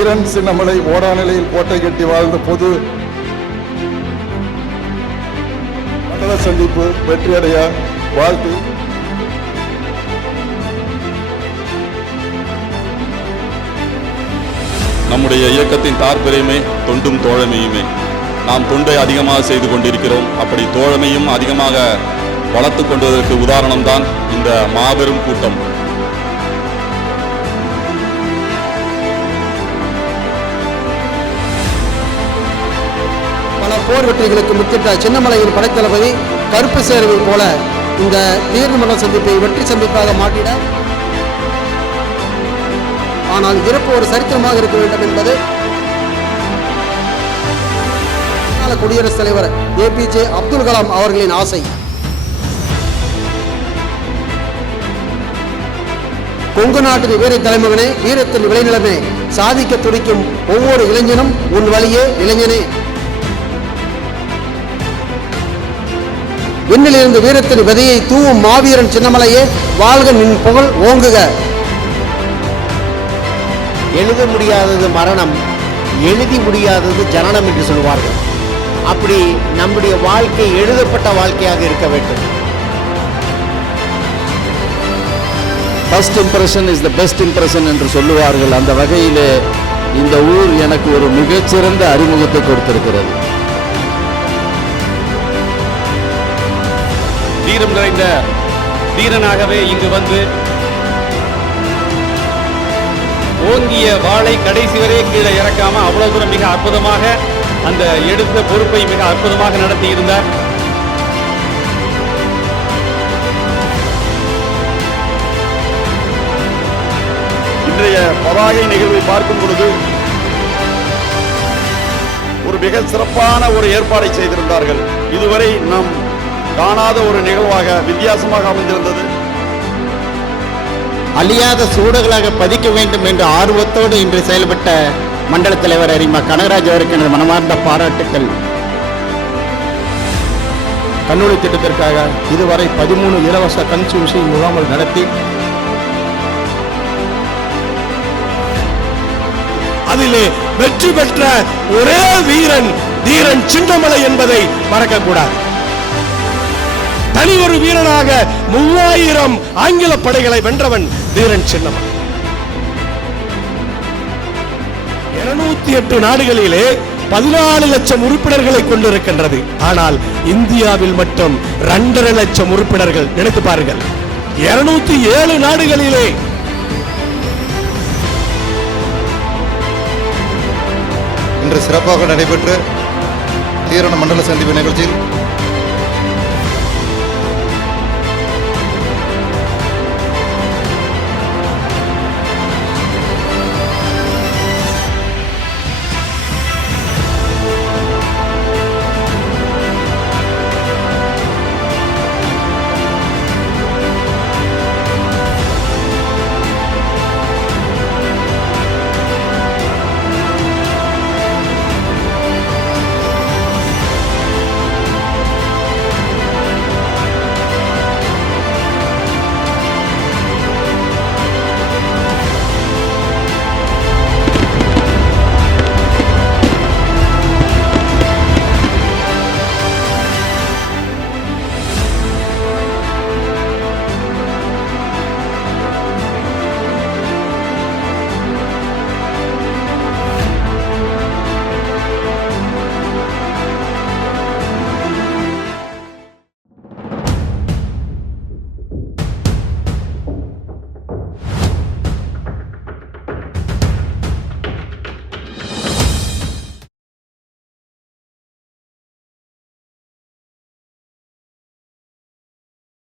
வீரன் சின்னமலை ஓடாநிலையில் கோட்டை கட்டி வாழ்ந்த பொது மண்டல சந்திப்பு வெற்றியடைய வாழ்த்து. நம்முடைய இயக்கத்தின் தாற்பயமே தொண்டும் தோழமையுமே. நாம் தொண்டை அதிகமாக செய்து கொண்டிருக்கிறோம். அப்படி தோழமையும் அதிகமாக வளர்த்து கொண்டதற்கு உதாரணம்தான் இந்த மாபெரும் கூட்டம். பல போர் வெற்றிகளுக்கு முத்திட்ட சின்னமலையின் படைத்தளபதி கருப்பு சேர்வை போல இந்த தீர்மன்ற சந்திப்பை வெற்றி சந்திப்பாக மாற்றிட, ஆனால் இறப்பு ஒரு சரித்திரமாக இருக்க வேண்டும் என்பது குடியரசுத் தலைவர் APJ அப்துல் கலாம் அவர்களின் ஆசை. கொங்கு நாட்டின் வீர தலைமகனே, வீரத்தின் விளைநிலமே, சாதிக்க துடிக்கும் ஒவ்வொரு இளைஞனும் உன் வழியே இளைஞனே. விண்ணிலிருந்து வீரத்தின் விதையை தூவும் மாவீரன் சின்னமலையே, வாழ்க நின் புகழ் ஓங்குக. எழுத முடியாதது மரணம், எழுதி முடியாதது ஜனனம் என்று சொல்வார்கள். அப்படி நம்முடைய வாழ்க்கை எழுதப்பட்ட வாழ்க்கையாக இருக்க வேண்டும். First impression is the best impression என்று சொல்லுவார்கள். அந்த வகையிலே இந்த ஊர் எனக்கு ஒரு மிகச்சிறந்த அறிமுகத்தை கொடுத்திருக்கிறது. வீரம் நிறைந்த வீரனாகவே இங்கு வந்து ஓங்கிய வாளை கடைசி வரை கீழே இறக்காம அவ்வளவு தூரம் மிக அற்புதமாக அந்த எடுத்த பொறுப்பை மிக அற்புதமாக நடத்தி இருந்தார். இன்றைய பதாகை நிகழ்வை பார்க்கும் பொழுது ஒரு மிக சிறப்பான ஒரு ஏற்பாடை செய்திருந்தார்கள். இதுவரை நாம் காணாத ஒரு நிகழ்வாக வித்தியாசமாக அமைந்திருந்தது. அழியாத சூடுகளாக பதிக்க வேண்டும் என்ற ஆர்வத்தோடு இன்று செயல்பட்ட மண்டல தலைவர் அரிமா கனகராஜ் அவருக்கு எனது மனமார்ந்த பாராட்டுக்கள். கல்லூரி திட்டத்திற்காக இதுவரை 13 இலவச கண் சிகிச்சை முகாம்கள் நடத்தி அதிலே வெற்றி பெற்ற ஒரே வீரன் தீரன் சின்னமலை என்பதை மறக்கக்கூடாது. தனி ஒரு வீரனாக 3000 ஆங்கில படைகளை வென்றவன் தீரன் சின்னமலை. 208 நாடுகளிலே 14 லட்சம் உறுப்பினர்களை கொண்டிருக்கின்றது. ஆனால் இந்தியாவில் மட்டும் 2.5 லட்சம் உறுப்பினர்கள். நினைத்து பாருங்கள், 207 நாடுகளிலே இன்று சிறப்பாக நடைபெற்ற தீரன் மண்டல சந்திப்பு நிகழ்ச்சியில்